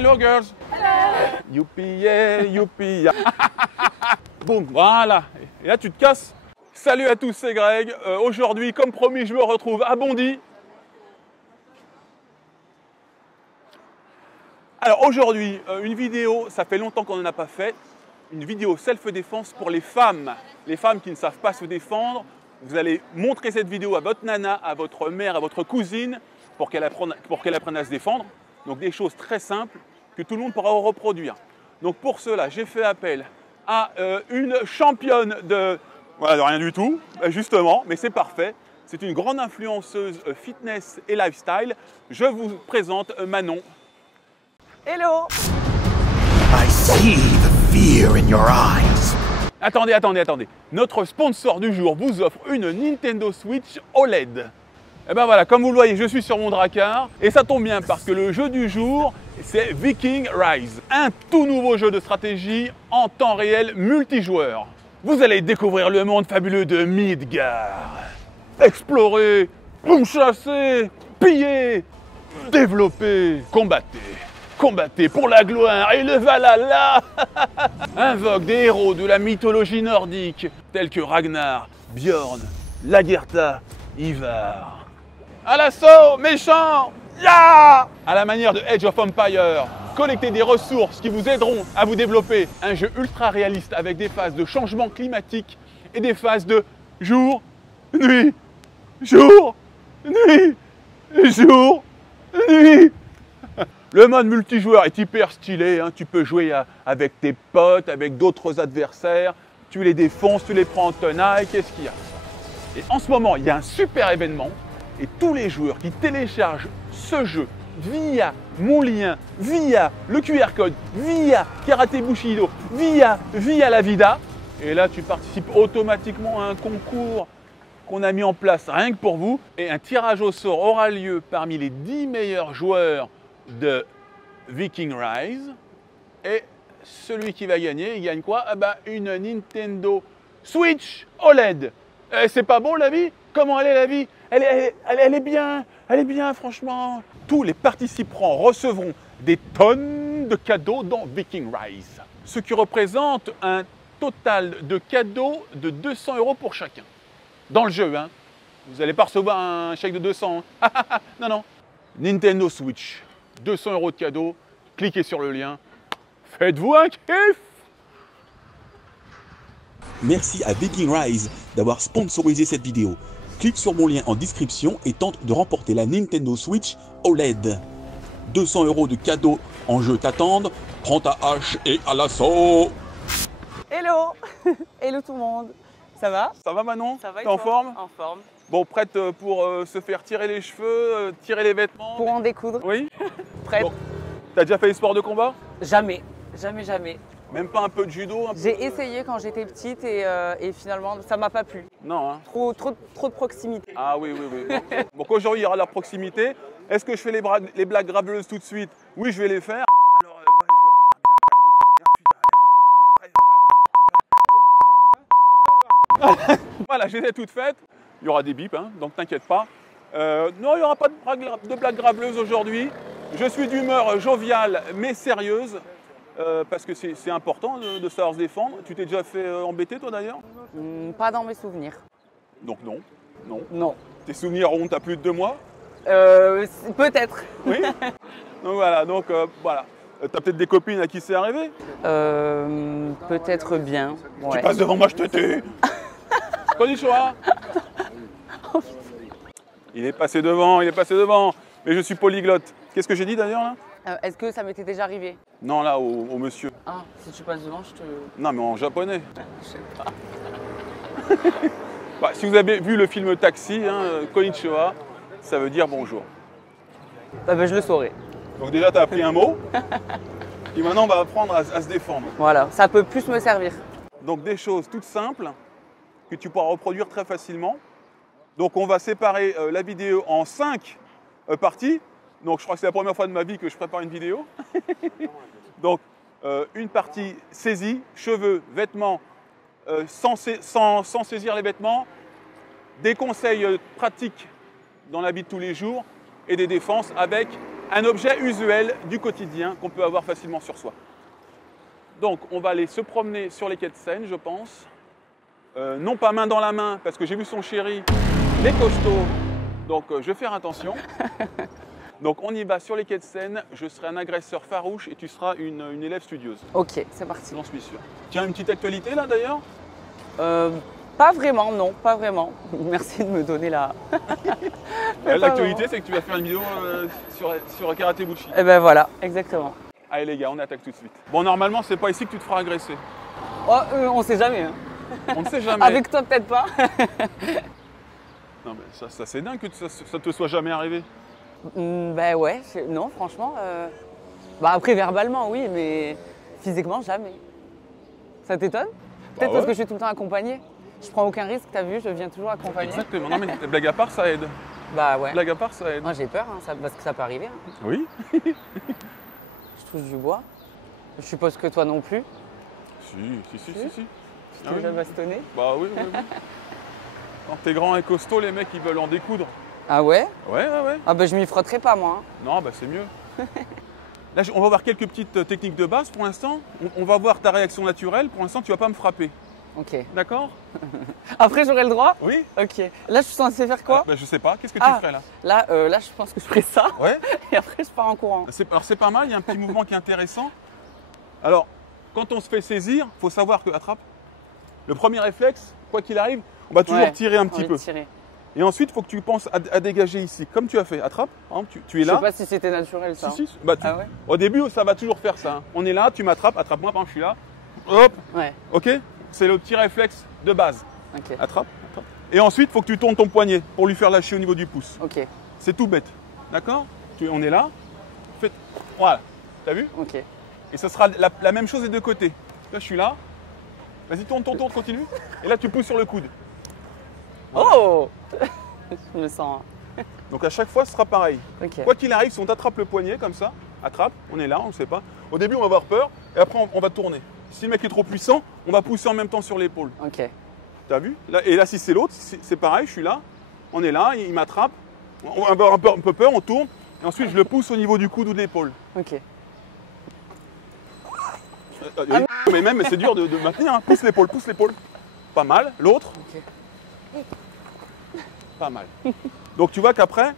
Hello girls. Hello. Youpi, yeah, youpi, yeah. Boum, voilà. Et là tu te casses. Salut à tous, c'est Greg. Aujourd'hui, comme promis, je me retrouve à Bondy. Alors aujourd'hui, une vidéo, ça fait longtemps qu'on n'en a pas fait. Une vidéo self-défense pour les femmes qui ne savent pas se défendre. Vous allez montrer cette vidéo à votre nana, à votre mère, à votre cousine pour qu'elle apprenne à se défendre. Donc des choses très simples que tout le monde pourra reproduire. Donc pour cela, j'ai fait appel à une championne de rien du tout, justement, mais c'est parfait. C'est une grande influenceuse fitness et lifestyle. Je vous présente Manon. Hello. I see the fear in your eyes. Attendez. Notre sponsor du jour vous offre une Nintendo Switch OLED. Et ben voilà, comme vous le voyez, je suis sur mon Drakkar. Et ça tombe bien parce que le jeu du jour, c'est Viking Rise. Un tout nouveau jeu de stratégie en temps réel multijoueur. Vous allez découvrir le monde fabuleux de Midgard. Explorer, chasser, piller, développer, combattez pour la gloire et le Valhalla. Invoque des héros de la mythologie nordique tels que Ragnar, Björn, Lagertha, Ivar. À l'assaut, méchant, ya! À la manière de Age of Empires, collectez des ressources qui vous aideront à vous développer un jeu ultra réaliste avec des phases de changement climatique et des phases de jour, nuit, jour, nuit, jour, nuit. Le mode multijoueur est hyper stylé, hein. Tu peux jouer avec tes potes, avec d'autres adversaires, tu les défonces, tu les prends en tenaille, qu'est-ce qu'il y a? Et en ce moment, il y a un super événement et tous les joueurs qui téléchargent ce jeu via mon lien, via le QR code, via Karate Bushido, via la Vida, et là tu participes automatiquement à un concours qu'on a mis en place rien que pour vous, et un tirage au sort aura lieu parmi les 10 meilleurs joueurs de Viking Rise, et celui qui va gagner, il gagne quoi? Une Nintendo Switch OLED. C'est pas beau la vie? Comment elle est la vie? Elle est bien franchement. Tous les participants recevront des tonnes de cadeaux dans Viking Rise, ce qui représente un total de cadeaux de 200 € pour chacun. Dans le jeu, hein. Vous n'allez pas recevoir un chèque de 200. Hein. Non. Nintendo Switch. 200 € de cadeaux, cliquez sur le lien, faites-vous un kiff! Merci à Viking Rise d'avoir sponsorisé cette vidéo. Clique sur mon lien en description et tente de remporter la Nintendo Switch OLED. 200 € de cadeaux en jeu t'attendent, prends ta hache et à l'assaut! Hello. Hello tout le monde. Ça va? Ça va Manon? Ça va et T'es en toi? forme? En forme. Bon, prête pour se faire tirer les cheveux, tirer les vêtements? Pour en découdre. Oui? Prête? Bon. T'as déjà fait des sports de combat? Jamais. Même pas un peu de judo? J'ai essayé quand j'étais petite et finalement ça m'a pas plu. Non, hein? Trop de proximité. Ah oui. Bon, qu'aujourd'hui il y aura la proximité. Est-ce que je fais les blagues graveleuses tout de suite? Oui, je vais les faire. Voilà, je les ai toutes faites. Il y aura des bips, hein, donc t'inquiète pas. Non, il n'y aura pas de blagues graveleuses aujourd'hui. Je suis d'humeur joviale mais sérieuse. Parce que c'est important de savoir se défendre. Tu t'es déjà fait embêter toi d'ailleurs? Pas dans mes souvenirs. Donc non. Non. Tes souvenirs remontent à plus de 2 mois? Peut-être. Oui. Donc voilà, voilà. T'as peut-être des copines à qui c'est arrivé? Peut-être bien. Ouais. Tu passes devant moi, je te tue. Konnichiwa. Il est passé devant. Mais je suis polyglotte. Qu'est-ce que j'ai dit d'ailleurs là? Est-ce que ça m'était déjà arrivé? Non, là, au monsieur. Ah, si tu passes devant, je te... Non, mais en japonais. Je sais pas. Si vous avez vu le film Taxi, hein, Konnichiwa, ça veut dire bonjour. Je le saurai. Donc déjà, tu as appris un mot. Et maintenant, on va apprendre à se défendre. Voilà, ça peut plus me servir. Donc des choses toutes simples que tu pourras reproduire très facilement. Donc on va séparer la vidéo en 5 parties. Donc je crois que c'est la première fois de ma vie que je prépare une vidéo. Donc une partie saisie, cheveux, vêtements, sans saisir les vêtements, des conseils pratiques dans la vie de tous les jours et des défenses avec un objet usuel du quotidien qu'on peut avoir facilement sur soi. Donc, on va aller se promener sur les quais de Seine, je pense. Non pas main dans la main, parce que j'ai vu son chéri, les costauds. Donc, je vais faire attention. Donc, on y va sur les quais de Seine. Je serai un agresseur farouche et tu seras une élève studieuse. Ok, c'est parti. J'en suis sûr. Tiens, une petite actualité là d'ailleurs? Pas vraiment, non, pas vraiment. Merci de me donner la... L'actualité, c'est que tu vas faire une vidéo sur Karate Bushi. Eh ben voilà, exactement. Allez les gars, on attaque tout de suite. Bon, normalement, c'est pas ici que tu te feras agresser. Oh, on sait jamais. Hein. On ne sait jamais. Avec toi, peut-être pas. Non, mais ça c'est dingue que ça te soit jamais arrivé. Ben ouais, non, franchement. Bah après, verbalement, oui, mais physiquement, jamais. Ça t'étonne? Peut-être parce que je suis tout le temps accompagnée. Je prends aucun risque, t'as vu, je viens toujours accompagnée. Exactement. Non, mais blague à part, ça aide. Bah ouais. Blague à part, ça aide. Moi, j'ai peur, hein, parce que ça peut arriver. Hein. Oui. Je touche du bois. Je suppose que toi non plus. Si. Tu Ah t'es oui. déjà bastonné? Bah oui. Quand t'es grand et costaud, les mecs, ils veulent en découdre. Ah ouais? Ouais. Ah bah je m'y frotterai pas, moi. Hein. Non, bah c'est mieux. Là, on va voir quelques petites techniques de base pour l'instant. On va voir ta réaction naturelle. Pour l'instant, tu vas pas me frapper. Ok. D'accord? Après, j'aurai le droit? Oui. Ok. Là, je suis censée faire quoi? Bah, je sais pas. Qu'est-ce que tu ferais là? Là, je pense que je ferai ça. Ouais. Et après, je pars en courant. Alors c'est pas mal, il y a un petit mouvement qui est intéressant. Alors, quand on se fait saisir, il faut savoir que, attrape, le premier réflexe, quoi qu'il arrive, on va toujours tirer un petit peu. Tirer. Et ensuite, il faut que tu penses à dégager ici, comme tu as fait. Attrape, par exemple, tu es là. Je sais pas si c'était naturel ça. Si. Bah, Ah ouais? Au début, ça va toujours faire ça. Hein. On est là, tu m'attrapes, attrape-moi, par exemple, je suis là. Hop, Ouais. ok? C'est le petit réflexe de base. Ok. Attrape. Et ensuite, il faut que tu tournes ton poignet pour lui faire lâcher au niveau du pouce. Ok. C'est tout bête. D'accord? On est là. Voilà. T'as vu? Ok. Et ce sera la même chose des deux côtés. Là, je suis là. Vas-y, tourne, continue. Et là, tu pousses sur le coude. Oh. Je me sens. Donc à chaque fois, ce sera pareil. Ok. Quoi qu'il arrive, si on t'attrape le poignet comme ça, attrape, on est là, on ne sait pas. Au début, on va avoir peur et après, on va tourner. Si le mec est trop puissant, on va pousser en même temps sur l'épaule. Ok. T'as vu? Et là, si c'est l'autre, c'est pareil, je suis là, on est là, il m'attrape, on va avoir un peu peur, on tourne, et ensuite je le pousse au niveau du coude ou de l'épaule. Ok. Mais même, c'est dur de maintenir, hein. Pousse l'épaule. Pas mal. L'autre? Ok. Pas mal. Donc tu vois qu'après,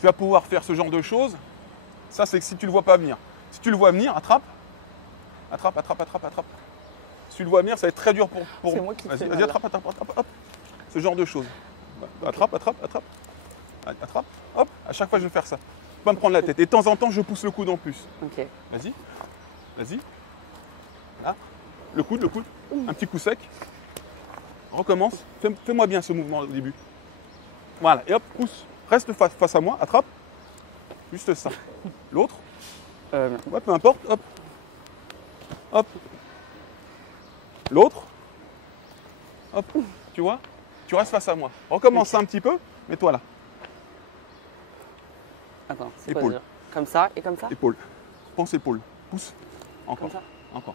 tu vas pouvoir faire ce genre de choses. Ça, c'est que si tu le vois pas venir. Si tu le vois venir, attrape. Si tu le vois venir, ça va être très dur pour... C'est moi qui fais Vas-y, mal. attrape. Hop. Ce genre de choses. Attrape. Hop. À chaque fois, je vais faire ça. Faut pas me prendre la tête. Et de temps en temps, je pousse le coude en plus. Ok. Vas-y. Là. Le coude. Un petit coup sec. Recommence. Fais-moi bien ce mouvement au début. Voilà. Et hop, pousse. Reste face à moi. Attrape. Juste ça. L'autre. Ouais, peu importe. Hop. L'autre. Hop. Tu vois? Tu restes face à moi. Recommence un petit peu. Mets-toi là. Attends, c'est quoi Épaule. déjà? Comme ça et comme ça? Épaule. Pense épaule. Pousse. Encore. Comme ça? Encore.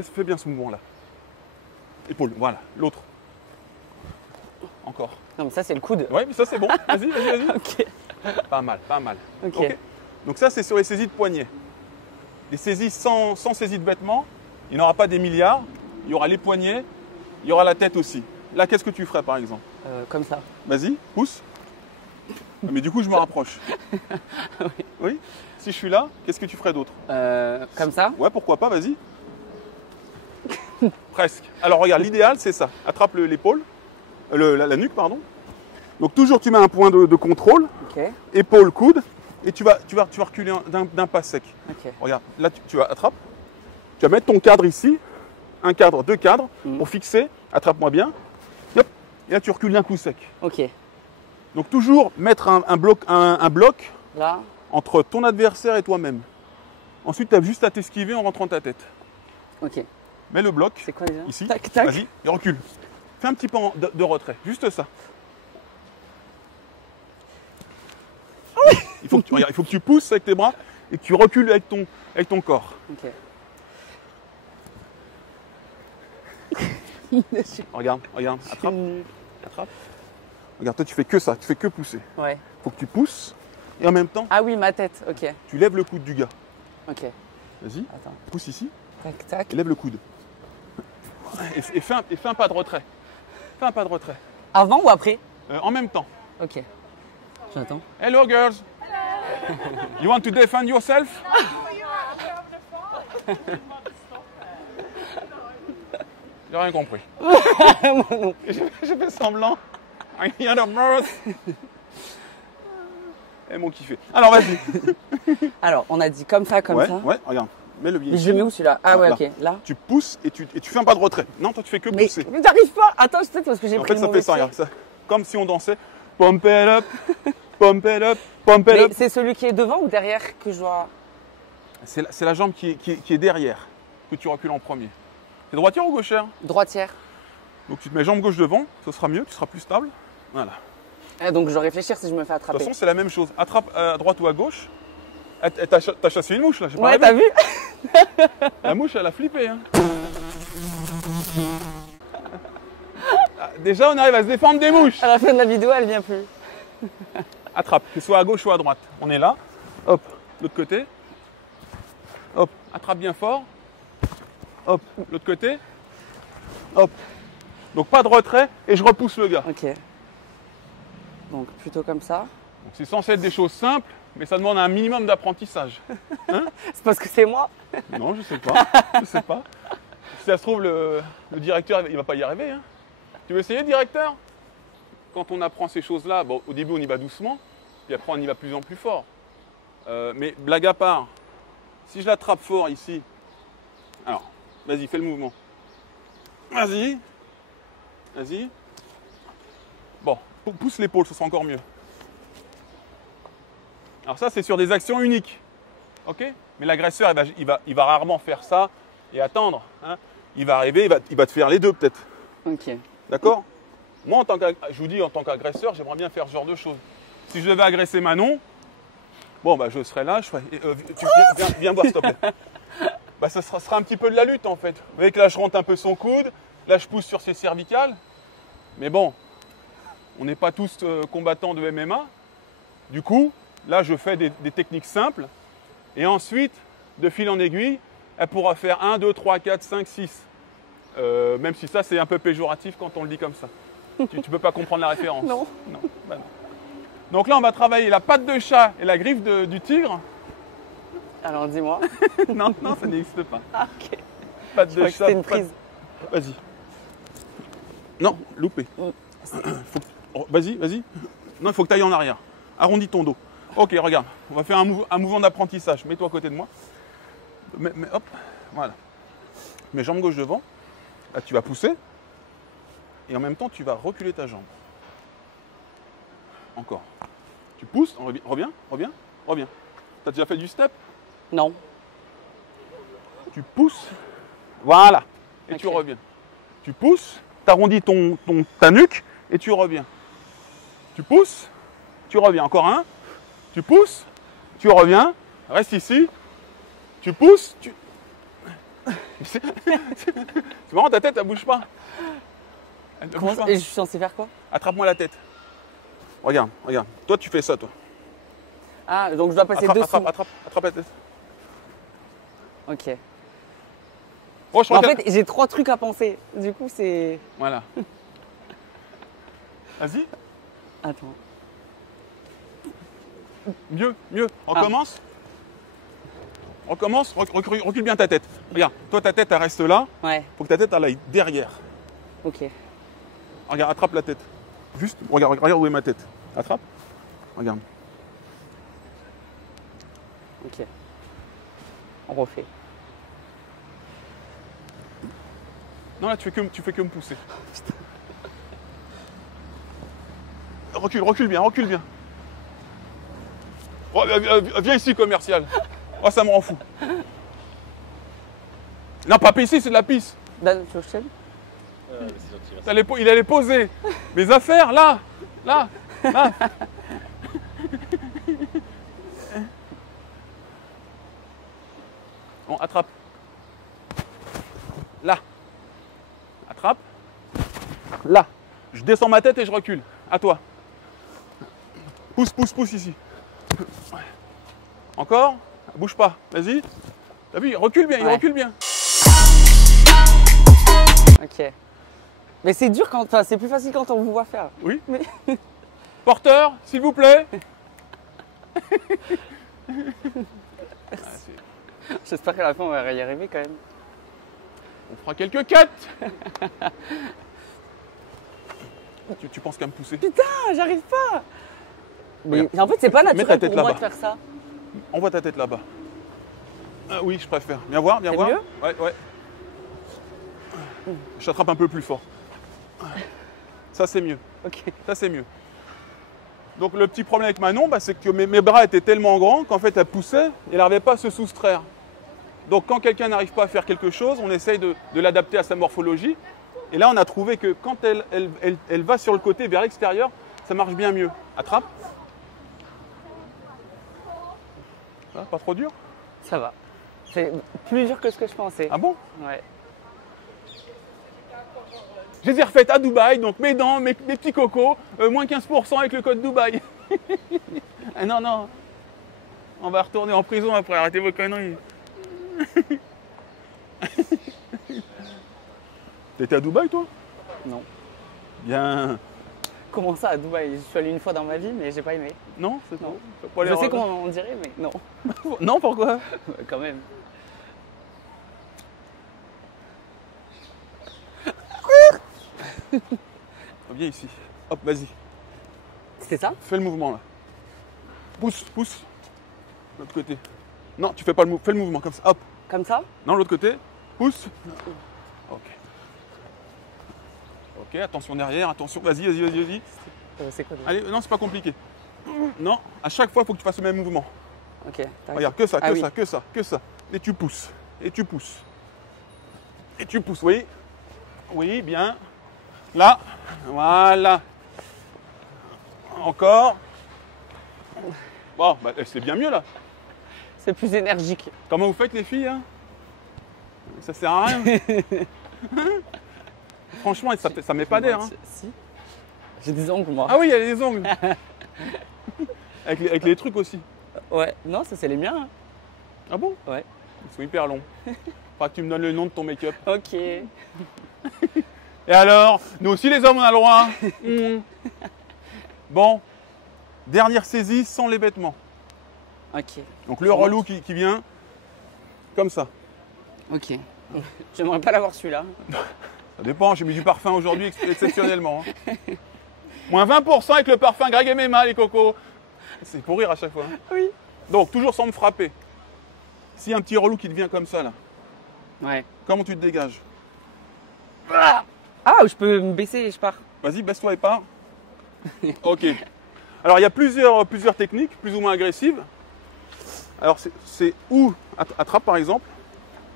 Fais bien ce mouvement-là. Épaule. Voilà. L'autre. Encore. Non, mais ça, c'est le coude. Ouais, mais ça c'est bon. Vas-y. Ok. Pas mal. Ok. Ok. Donc ça, c'est sur les saisies de poignet. Les saisies sans saisie de vêtements, il n'y en aura pas des milliards. Il y aura les poignets, il y aura la tête aussi. Là, qu'est-ce que tu ferais par exemple? Comme ça. Vas-y, pousse. Mais du coup, je me rapproche. Oui. Si je suis là, qu'est-ce que tu ferais d'autre? Comme ça? Ouais, pourquoi pas, vas-y. Presque. Alors regarde, l'idéal, c'est ça. Attrape l'épaule, la nuque, pardon. Donc toujours, tu mets un point de contrôle. Ok. Épaule, coude. Et tu vas reculer d'un pas sec. Ok. Regarde, là tu vas attrape. Tu vas mettre ton cadre ici, un cadre, deux cadres, pour fixer. Attrape-moi bien. Hop. Et là tu recules d'un coup sec. Ok. Donc toujours mettre un bloc Là. entre ton adversaire et toi-même. Ensuite tu as juste à t'esquiver en rentrant ta tête. Ok. Mets le bloc C'est quoi déjà? ici. Tac, tac. Vas-y, et recule. Fais un petit peu de retrait, juste ça. Il faut que tu pousses avec tes bras et que tu recules avec ton corps. Ok. Regarde, attrape. Regarde, toi tu fais que ça, tu fais que pousser. Ouais. Faut que tu pousses Et en même temps, Ah oui, ma tête, ok. tu lèves le coude du gars. Ok. Vas-y, Attends. pousse ici Tac, tac. et lève le coude. Et fais un pas de retrait. Fais un pas de retrait. Avant ou après? En même temps. Ok. J'attends. Hello girls. You want to defend yourself? J'ai rien compris. J'ai fait semblant. I hear the mirth. Et mon kiffé. Alors vas-y. Alors, on a dit comme ça, comme Ouais, ça. ouais, regarde. Mets-le bien Mais ici. je le mets où celui-là? Ah ouais, Là. ok. Là. Tu pousses et tu fais un pas de retrait. Non, toi tu fais que Mais pousser. j'arrive pas. Attends, c'est peut-être parce que j'ai En pris fait, le ça mauvais fait ça, pied. regarde. Ça. Comme si on dansait. Pump it up, pump it up, pump it Mais up. c'est celui qui est devant ou derrière que je dois... C'est la jambe qui est derrière que tu recules en premier. C'est droitière ou gauchère? Droitière. Donc tu te mets jambe gauche devant, ce sera mieux, tu seras plus stable. Voilà. Donc je dois réfléchir si je me fais De toute attraper. façon, c'est la même chose. Attrape à droite ou à gauche. T'as chassé une mouche là, j'ai pas Ouais, rêvé. t'as vu? La mouche, elle a flippé. Hein. Ah, déjà, on arrive à se défendre des mouches. À la fin de la vidéo, elle vient plus. Attrape, que ce soit à gauche ou à droite. On est là. Hop, l'autre côté. Hop, attrape bien fort. Hop, l'autre côté. Hop. Donc pas de retrait et je repousse le gars. Ok. Donc plutôt comme ça. Donc, c'est censé être des choses simples, mais ça demande un minimum d'apprentissage. C'est parce que c'est moi. Non, je sais pas. Je sais pas. Si ça se trouve, le directeur, il va pas y arriver. Hein. Tu veux essayer, directeur? Quand on apprend ces choses-là, bon, au début, on y va doucement, puis après, on y va de plus en plus fort. Mais blague à part, si je l'attrape fort ici, alors, vas-y, fais le mouvement. Vas-y. Vas-y. Bon, pousse l'épaule, ce sera encore mieux. Alors ça, c'est sur des actions uniques. Ok? Mais l'agresseur, il va rarement faire ça et attendre. Hein. Il va arriver, il va te faire les deux peut-être. Ok. D'accord? Moi, je vous dis, en tant qu'agresseur, j'aimerais bien faire ce genre de choses. Si je devais agresser Manon, bon, bah, je serais là, viens voir, s'il te plaît. Bah, ça sera un petit peu de la lutte, en fait. Vous voyez que là, je rentre un peu son coude, là, je pousse sur ses cervicales. Mais bon, on n'est pas tous combattants de MMA. Du coup, là, je fais des techniques simples. Et ensuite, de fil en aiguille, elle pourra faire 1, 2, 3, 4, 5, 6. Même si ça, c'est un peu péjoratif quand on le dit comme ça. Tu ne peux pas comprendre la référence. Non. Non, bah non. Donc là, on va travailler la patte de chat et la griffe du tigre. Alors dis-moi. Non, non, ça n'existe pas. Ah, ok. Patte Je de crois que chat. c'était une prise. Vas-y. Non, loupé. Vas-y, vas-y. Non, il faut que tu ailles en arrière. Arrondis ton dos. Ok, regarde. On va faire un mouvement d'apprentissage. Mets-toi à côté de moi. Hop, voilà. Mets jambe gauche devant. Là, tu vas pousser. Et en même temps, tu vas reculer ta jambe. Encore. Tu pousses. Reviens. T'as déjà fait du step? Non. Tu pousses. Voilà. Et tu Ok. reviens. Tu pousses. T'arrondis ta nuque. Et tu reviens. Tu pousses. Tu reviens. Encore un. Tu pousses. Tu reviens. Reste ici. Tu pousses. C'est marrant, ta tête, elle bouge pas. Elle bouge Comment pas. ça- Et je suis censé faire quoi? Attrape-moi la tête. Regarde. Toi, tu fais ça, toi. Ah, donc je dois passer dessous. Attrape la tête. Ok. Oh, je En crois que- fait, j'ai 3 trucs à penser. Du coup, c'est... Voilà. Vas-y. Attends. Mieux. Recommence. Recule bien ta tête. Regarde, toi, ta tête, elle reste là. Ouais, Faut que ta tête, elle aille derrière. ok. Regarde, attrape la tête. Juste, regarde où est ma tête. Attrape. Regarde. Ok. On refait. Non, là, tu fais que me pousser. Recule bien. Oh, viens ici, commercial. Oh, ça me rend fou. Non, pas ici, c'est de la pisse. Dan, tu veux que je t'aide? Il allait poser mes affaires, là. Bon, attrape. Là. Attrape. Là. Je descends ma tête et je recule. À toi. Pousse ici. Encore. Bouge pas. Vas-y. T'as vu, il recule bien, il recule bien. Ok. Mais c'est dur quand... Enfin, c'est plus facile quand on vous voit faire. Oui. Mais... Porteur, s'il vous plaît. J'espère qu'à la fin, on va y arriver quand même. On fera quelques cuts. Tu penses qu'à me pousser? Putain, j'arrive pas. Mais Regarde. en fait, c'est pas Mets ta naturel tête pour moi de là-bas. faire ça. Envoie ta tête là-bas. Ah oui, je préfère. Viens voir, viens C'est voir. mieux Ouais, ouais. Je t'attrape un peu plus fort. Ça, c'est mieux. Ok. Ça, c'est mieux. Donc, le petit problème avec Manon, bah, c'est que mes bras étaient tellement grands qu'en fait, elle poussait et elle n'arrivait pas à se soustraire. Donc, quand quelqu'un n'arrive pas à faire quelque chose, on essaye de l'adapter à sa morphologie. Et là, on a trouvé que quand elle va sur le côté, vers l'extérieur, ça marche bien mieux. Attrape. Ah, pas trop dur? Ça va. C'est plus dur que ce que je pensais. Ah bon? Ouais. Je les ai refaites à Dubaï, donc mes dents, mes petits cocos, moins 15% avec le code Dubaï. Ah non, non. On va retourner en prison après, arrêtez vos conneries. T'étais à Dubaï, toi? Non. Bien. Comment ça à Dubaï? Je suis allé une fois dans ma vie, mais j'ai pas aimé. Non, c'est Non. tout. Faut pas Je les sais re- qu'on dirait, mais non. Non, pourquoi? Quand même. Viens ici. Hop, vas-y. C'était ça? Fais le mouvement là. Pousse, pousse. De l'autre côté. Non, tu fais pas le mouvement. Fais le mouvement comme ça. Hop. Comme ça? Non, l'autre côté. Pousse. Ok. Ok, attention derrière, attention. Vas-y, vas-y, vas-y, vas-y. C'est quoi? Allez, non, c'est pas compliqué. Non, à chaque fois, il faut que tu fasses le même mouvement. Ok. tac. Regarde, que ça, que Ah oui. ça, que ça, que ça. Et tu pousses. Et tu pousses. Et tu pousses, oui. Oui, bien. Là. Voilà. Encore. Bon, bah, c'est bien mieux là. C'est plus énergique. Comment vous faites les filles hein? Ça sert à rien. Franchement, ça met pas d'air. Hein. Si. J'ai des ongles, moi. Ah oui, il y a les ongles. avec les trucs aussi. Ouais. Non, ça, c'est les miens. Hein. Ah bon? Ouais. Ils sont hyper longs. Faudra que tu me donnes le nom de ton make-up. Ok. Et alors, nous aussi les hommes, on a le droit. Bon, dernière saisie sans les vêtements. Ok. Donc le relou qui vient comme ça. Ok. J'aimerais pas l'avoir celui-là. Ça dépend, j'ai mis du parfum aujourd'hui exceptionnellement. Hein. Moins 20% avec le parfum Greg et Mema, les cocos. C'est pour rire à chaque fois. Hein. Oui. Donc toujours sans me frapper. S'il y a un petit relou qui te vient comme ça là, Ouais. comment tu te dégages? Ah, je peux me baisser et je pars. Vas-y, baisse-toi et pars. Ok. Alors il y a plusieurs techniques, plus ou moins agressives. Alors c'est ou attrape par exemple,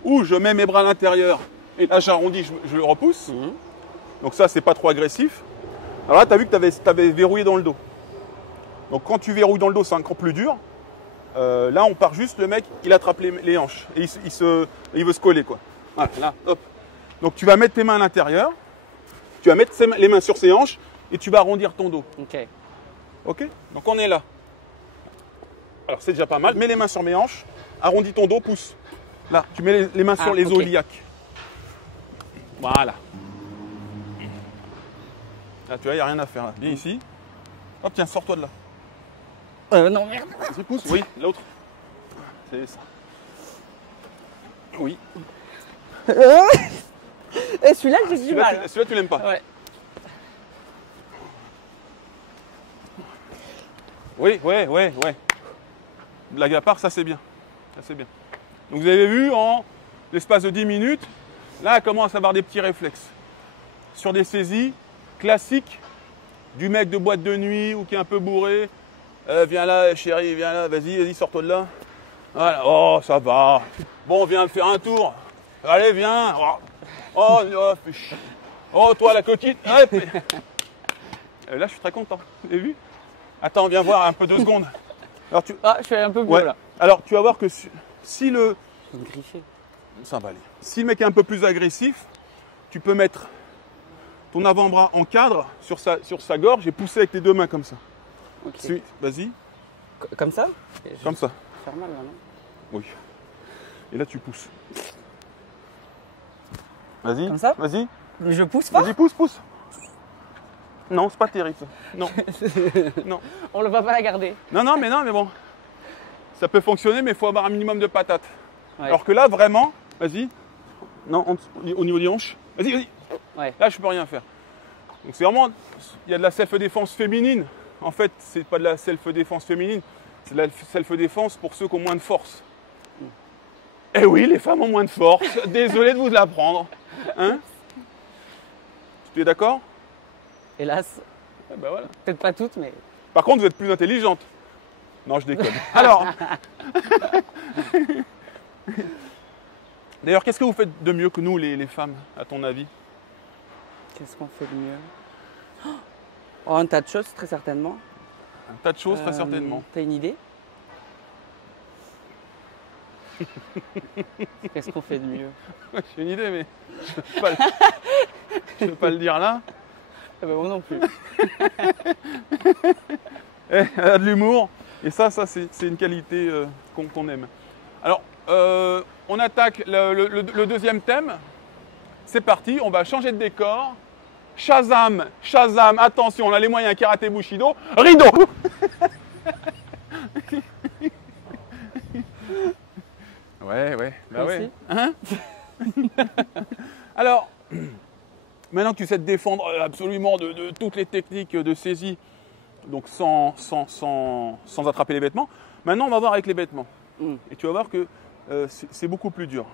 ou je mets mes bras à l'intérieur et là j'arrondis, je le repousse. Donc ça c'est pas trop agressif. Alors là tu as vu que tu avais verrouillé dans le dos. Donc quand tu verrouilles dans le dos c'est encore plus dur. Là on part juste, le mec il attrape les hanches et il veut se coller quoi. Voilà, là, hop. Donc tu vas mettre tes mains à l'intérieur, tu vas mettre les mains sur ses hanches et tu vas arrondir ton dos. Ok. Ok? Donc on est là. Alors c'est déjà pas mal. Mets les mains sur mes hanches, arrondis ton dos, pousse. Là, tu mets les mains sur les os iliaques. Voilà. Là, tu vois, il n'y a rien à faire là. Viens ici. Hop, tiens, sors-toi de là. Non, merde. Vas-y, pousse. Oui, l'autre. C'est ça. Oui. Et celui-là, j'ai du mal. Celui-là, tu l'aimes pas. Ouais. Oui, ouais. Blague à part, ça c'est bien. Ça c'est bien. Donc vous avez vu, en l'espace de 10 minutes, là, elle commence à avoir des petits réflexes. Sur des saisies classiques du mec de boîte de nuit ou qui est un peu bourré. Viens là, chérie, viens là, vas-y, sors-toi de là. Voilà. Oh, ça va. Bon, viens faire un tour. Allez, viens. Oh, oh toi, la coquine. Hop. Là, je suis très content. Vous avez vu? Attends, viens voir un peu 2 secondes. Alors, Ah, je suis un peu bleu ouais. là. Alors, tu vas voir que si le... Je vais me griffer. Ça va aller. Si le mec est un peu plus agressif, tu peux mettre ton avant-bras en cadre sur sa gorge et pousser avec tes 2 mains comme ça. Ok. Vas-y. Comme ça? Comme ça. Faire mal là, non? Oui. Et là, tu pousses. Vas-y. Comme ça? Vas-y. Je pousse pas? Vas-y, pousse, pousse. Non, c'est pas terrible. Ça. Non. Non. On ne va pas la garder. Non, mais bon. Ça peut fonctionner, mais il faut avoir un minimum de patates. Ouais. Alors que là, vraiment, vas-y. Non, au niveau des hanches. Vas-y, vas-y. Ouais. Là, je peux rien faire. Donc c'est vraiment, il y a de la self-défense féminine. En fait, c'est pas de la self-défense féminine, c'est de la self-défense pour ceux qui ont moins de force. Eh oui, les femmes ont moins de force. Désolé de vous l'apprendre. Hein? Tu es d'accord? Hélas, Eh ben voilà. peut-être pas toutes, mais... Par contre, vous êtes plus intelligente. Non, je déconne. Alors, d'ailleurs, qu'est-ce que vous faites de mieux que nous, les femmes, à ton avis? Qu'est-ce qu'on fait de mieux? Oh, un tas de choses, très certainement. Un tas de choses, très certainement. T'as une idée? Qu'est-ce qu'on fait de mieux? J'ai une idée, mais je ne peux pas le dire là. Ah bah, moi non plus. Elle a de l'humour, et ça c'est une qualité qu'on aime. Alors, on attaque le deuxième thème. C'est parti, on va changer de décor. Shazam, Shazam, attention, on a les moyens, karaté Bushido, rideau. Ouais, bah ouais. Hein? Alors, maintenant que tu sais te défendre absolument de toutes les techniques de saisie, donc sans attraper les vêtements, maintenant on va voir avec les vêtements. Et tu vas voir que c'est beaucoup plus dur.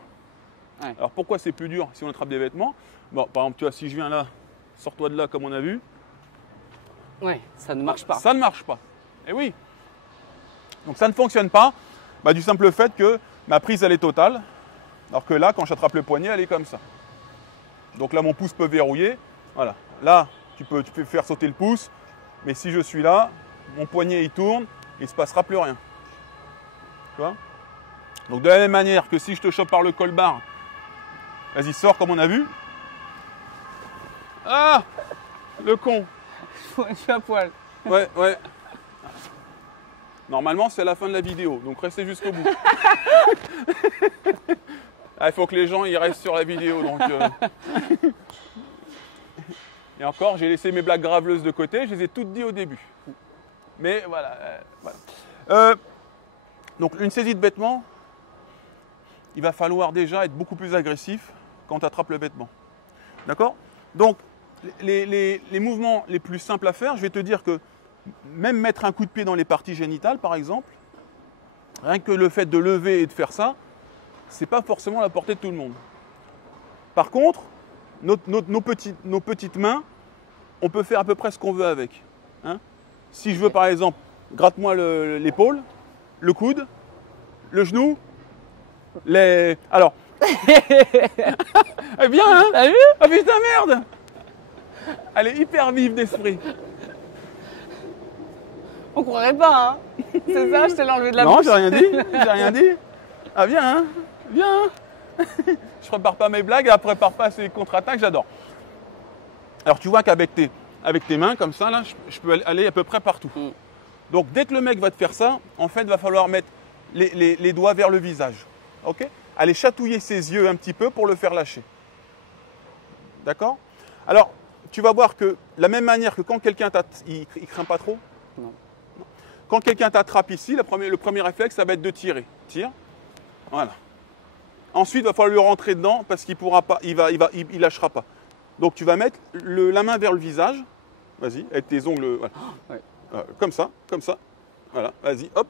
Ouais. Alors pourquoi c'est plus dur si on attrape des vêtements? Bon, par exemple, tu vois, si je viens là, sors-toi de là comme on a vu. Ouais, ça ne marche pas. Ça ne marche pas. Eh oui. Donc ça ne fonctionne pas, du simple fait que ma prise elle est totale, alors que là, quand j'attrape le poignet, elle est comme ça. Donc là, mon pouce peut verrouiller. Voilà. Là, tu peux faire sauter le pouce, mais si je suis là, mon poignet il tourne, il ne se passera plus rien. Tu vois? Donc de la même manière que si je te chope par le colbar, vas-y, sors comme on a vu. Ah, le con. Je suis à poil. Ouais. Normalement, c'est à la fin de la vidéo, donc restez jusqu'au bout. Il faut que les gens ils restent sur la vidéo. Donc, Et encore, j'ai laissé mes blagues graveleuses de côté, je les ai toutes dites au début. Mais voilà. Donc une saisie de vêtements, il va falloir déjà être beaucoup plus agressif quand tu attrapes le vêtement. D'accord? Donc, les mouvements les plus simples à faire, je vais te dire que même mettre un coup de pied dans les parties génitales, par exemple, rien que le fait de lever et de faire ça, c'est pas forcément à la portée de tout le monde. Par contre, nos petites mains, on peut faire à peu près ce qu'on veut avec. Hein? Si je veux, par exemple, gratte-moi l'épaule, le coude, le genou, Alors. Eh bien, hein? T'as vu? Ah putain, merde! Elle est hyper vive d'esprit. On croirait pas, hein? C'est ça, je t'ai enlevé de la Non, bouche. j'ai rien dit. J'ai rien dit. Ah, viens, hein? Viens. Je prépare pas mes blagues, elle prépare pas ses contre-attaques, j'adore. Alors, tu vois qu'avec tes mains, comme ça, là, je peux aller à peu près partout. Donc, dès que le mec va te faire ça, en fait, il va falloir mettre les doigts vers le visage. OK? Aller chatouiller ses yeux un petit peu pour le faire lâcher. D'accord? Alors, tu vas voir que, de la même manière que quand quelqu'un il craint pas trop. Non. Quand quelqu'un t'attrape ici, le premier réflexe, ça va être de tirer. Tire. Voilà. Ensuite, il va falloir lui rentrer dedans parce qu'il pourra pas, il lâchera pas. Donc, tu vas mettre la main vers le visage. Vas-y, avec tes ongles. Voilà. Ouais. Comme ça. Voilà, vas-y, hop.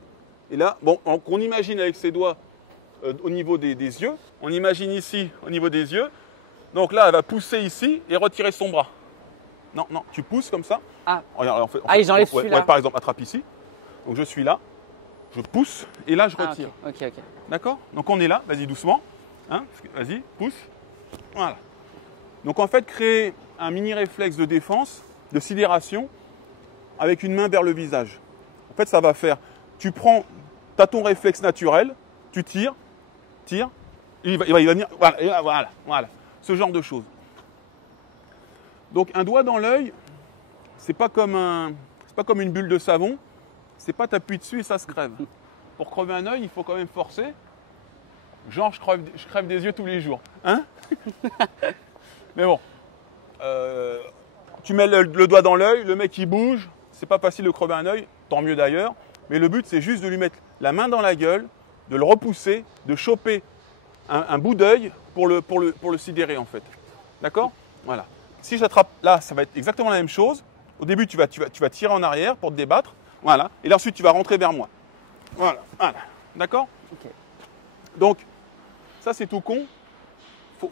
Et là, bon, on imagine avec ses doigts au niveau des yeux. On imagine ici, au niveau des yeux. Donc là, elle va pousser ici et retirer son bras. Non, tu pousses comme ça. Ah. Regarde, J'enlève celui-là. par exemple, attrape ici. Donc je suis là, je pousse et là je retire. Ok. D'accord? Donc on est là, vas-y doucement. Hein? Vas-y, pousse. Voilà. Donc en fait, créer un mini réflexe de défense, de sidération, avec une main vers le visage. En fait, ça va faire, tu as ton réflexe naturel, tu tires, il va venir, voilà. Ce genre de choses. Donc un doigt dans l'œil, c'est pas comme une bulle de savon. c'est pas t'appuies dessus et ça se crève. Pour crever un œil, il faut quand même forcer. Genre, je crève des yeux tous les jours. Hein? Mais bon. Tu mets le doigt dans l'œil, le mec il bouge. C'est pas facile de crever un œil, tant mieux d'ailleurs. Mais le but, c'est juste de lui mettre la main dans la gueule, de le repousser, de choper un bout d'œil pour le sidérer en fait. D'accord? Voilà. Si j'attrape là, ça va être exactement la même chose. Au début, tu vas tirer en arrière pour te débattre. Voilà. Et là, ensuite, tu vas rentrer vers moi. Voilà. Voilà. D'accord? Ok. Donc, ça, c'est tout con.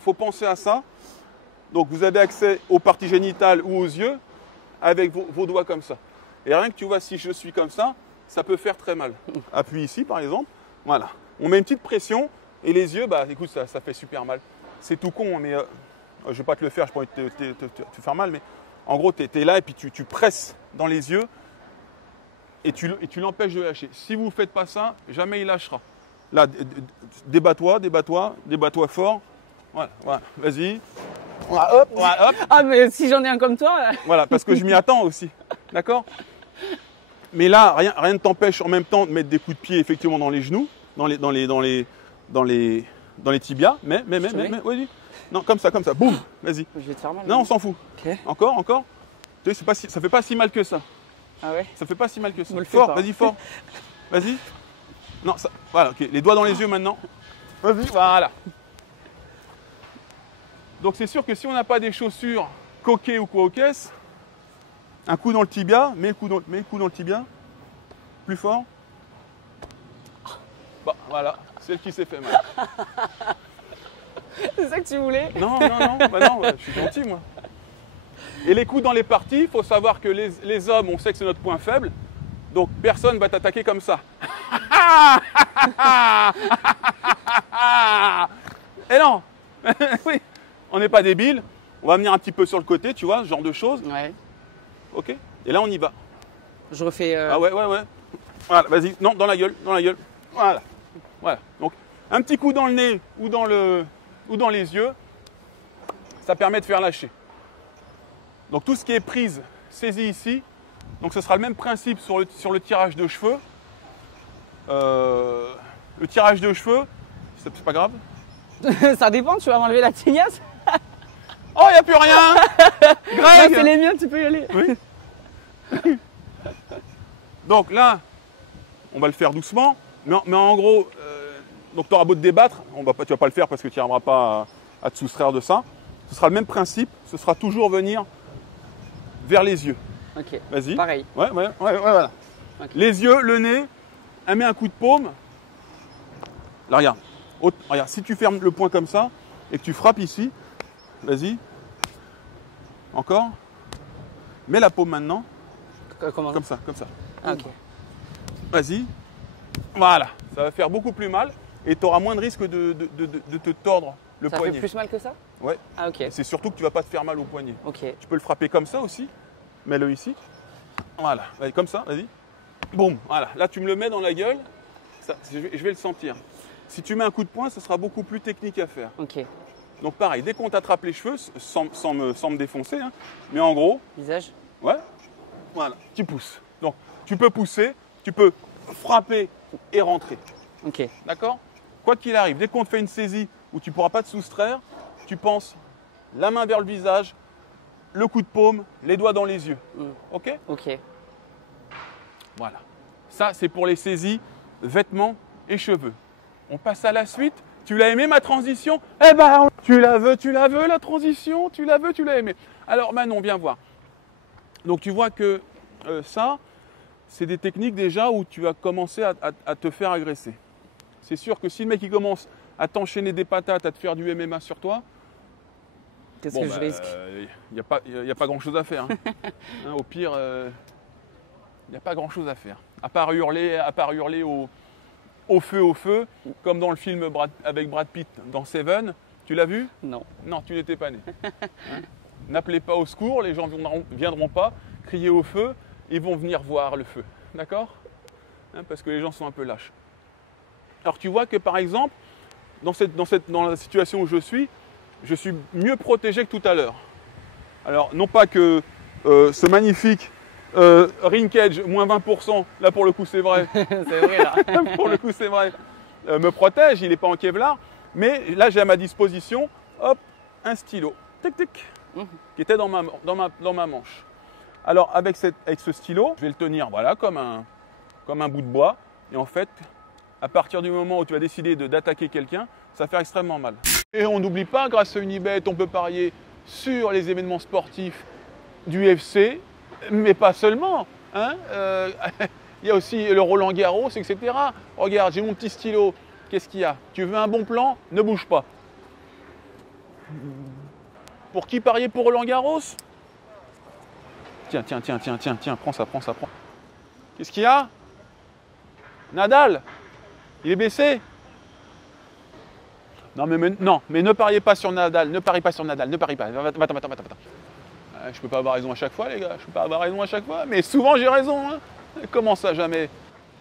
Faut penser à ça. Donc, vous avez accès aux parties génitales ou aux yeux avec vos doigts comme ça. Et rien que tu vois, si je suis comme ça peut faire très mal. Appuie ici, par exemple. Voilà. On met une petite pression et les yeux, bah, écoute, ça fait super mal. C'est tout con, mais je ne vais pas te le faire, je n'ai pas envie de te faire mal, mais en gros, tu es là et puis tu presses dans les yeux et tu l'empêches de lâcher. Si vous ne faites pas ça, jamais il lâchera. Là, débat-toi fort. Voilà, voilà. Vas-y. Voilà, hop, voilà, hop. Ah, mais si j'en ai un comme toi. Voilà, parce que je m'y attends aussi. D'accord? Mais là, rien ne t'empêche en même temps de mettre des coups de pied effectivement dans les genoux, dans les tibias. Mais, vas-y. Non, comme ça. Boum, vas-y. Je vais te faire mal. Non, on s'en fout. Ok. Encore. Tu sais, ça fait pas si mal que ça. Ah ouais? Ça fait pas si mal que ça. Me le fais Fort, pas. vas-y, fort. Vas-y. Non, ça. Voilà, ok. Les doigts dans les yeux maintenant. Vas-y. Voilà. Donc c'est sûr que si on n'a pas des chaussures coquées ou quoi aux caisses, un coup dans le tibia, mets le coup dans le tibia. Plus fort. Bah voilà, celle qui s'est fait mal. C'est ça que tu voulais? Non, bah non, je suis gentil moi. Et les coups dans les parties, il faut savoir que les hommes, on sait que c'est notre point faible, donc personne ne va t'attaquer comme ça. Et non. Oui, on n'est pas débile, on va venir un petit peu sur le côté, tu vois, ce genre de choses. Ouais. Ok. Et là on y va. Je refais. Ah ouais. Voilà, vas-y, non, dans la gueule. Voilà. Donc, un petit coup dans le nez ou dans les yeux, ça permet de faire lâcher. Donc, tout ce qui est prise, saisie ici. Donc, ce sera le même principe sur le tirage de cheveux. Le tirage de cheveux, c'est pas grave. Ça dépend, tu vas m'enlever la tignasse? Oh, il n'y a plus rien. Greg, c'est les miens, tu peux y aller. Oui. Donc là, on va le faire doucement, mais en gros, donc tu auras beau te débattre, tu ne vas pas le faire parce que tu n'arriveras pas à te soustraire de ça. Ce sera le même principe, ce sera toujours venir vers les yeux. Ok. Vas-y. Pareil. Ouais, voilà. Okay. Les yeux, le nez, elle met un coup de paume. Là, regarde. Regarde, si tu fermes le poing comme ça et que tu frappes ici, vas-y. Encore. Mets la paume maintenant. Comment? Comme ça. Ah, ok. Vas-y. Voilà. Ça va faire beaucoup plus mal et tu auras moins de risque de te tordre le Ça poignet. fait plus mal que ça? Ouais. Ah, ok. C'est surtout que tu ne vas pas te faire mal au poignet. Ok. Tu peux le frapper comme ça aussi. Mets-le ici. Voilà. Vas-y, comme ça, vas-y. Boum. Voilà. Là, tu me le mets dans la gueule. Ça, je vais le sentir. Si tu mets un coup de poing, ce sera beaucoup plus technique à faire. Ok. Donc pareil, dès qu'on t'attrape les cheveux, sans me défoncer, hein, mais en gros, Visage? ouais, voilà, tu pousses. Donc tu peux pousser, tu peux frapper et rentrer. Ok. D'accord? Quoi qu'il arrive, dès qu'on te fait une saisie où tu ne pourras pas te soustraire, tu penses la main vers le visage, le coup de paume, les doigts dans les yeux. Ok? Ok. Voilà. Ça, c'est pour les saisies, vêtements et cheveux. On passe à la suite. Tu l'as aimé ma transition? Eh ben, tu la veux la transition? Tu l'as aimé. Alors Manon, viens voir. Donc tu vois que ça, c'est des techniques déjà où tu vas commencer à te faire agresser. C'est sûr que si le mec il commence à t'enchaîner des patates, à te faire du MMA sur toi, Qu'est-ce que je risque? Il n'y a pas grand-chose à faire. Hein, au pire, il n'y a pas grand-chose à faire. À part hurler au feu, comme dans le film avec Brad Pitt dans Seven. Tu l'as vu? Non. Non, tu n'étais pas né. Hein? N'appelez pas au secours, les gens viendront pas crier au feu, ils vont venir voir le feu. D'accord? Hein, parce que les gens sont un peu lâches. Alors tu vois que par exemple, dans la situation où je suis mieux protégé que tout à l'heure. Alors non pas que ce magnifique Rinkage, moins 20%. Là, pour le coup, c'est vrai. C'est vrai là. Pour le coup, c'est vrai. Me protège, il n'est pas en Kevlar. Mais là, j'ai à ma disposition, hop, un stylo. Tic, tic. Qui était dans ma manche. Alors, avec ce stylo, je vais le tenir voilà, comme un bout de bois. Et en fait, à partir du moment où tu vas décider d'attaquer quelqu'un, ça va faire extrêmement mal. Et on n'oublie pas, grâce à Unibet, on peut parier sur les événements sportifs du UFC, mais pas seulement. Hein. Il y a aussi le Roland Garros, etc. Regarde, j'ai mon petit stylo. Qu'est-ce qu'il y a? Tu veux un bon plan? Ne bouge pas. Pour qui parier pour Roland Garros? Tiens, prends ça. Qu'est-ce qu'il y a? Nadal? Il est blessé? Non, mais ne pariez pas sur Nadal, ne parie pas. Va-t'en. Je peux pas avoir raison à chaque fois, les gars, mais souvent j'ai raison. Hein. Comment ça, jamais?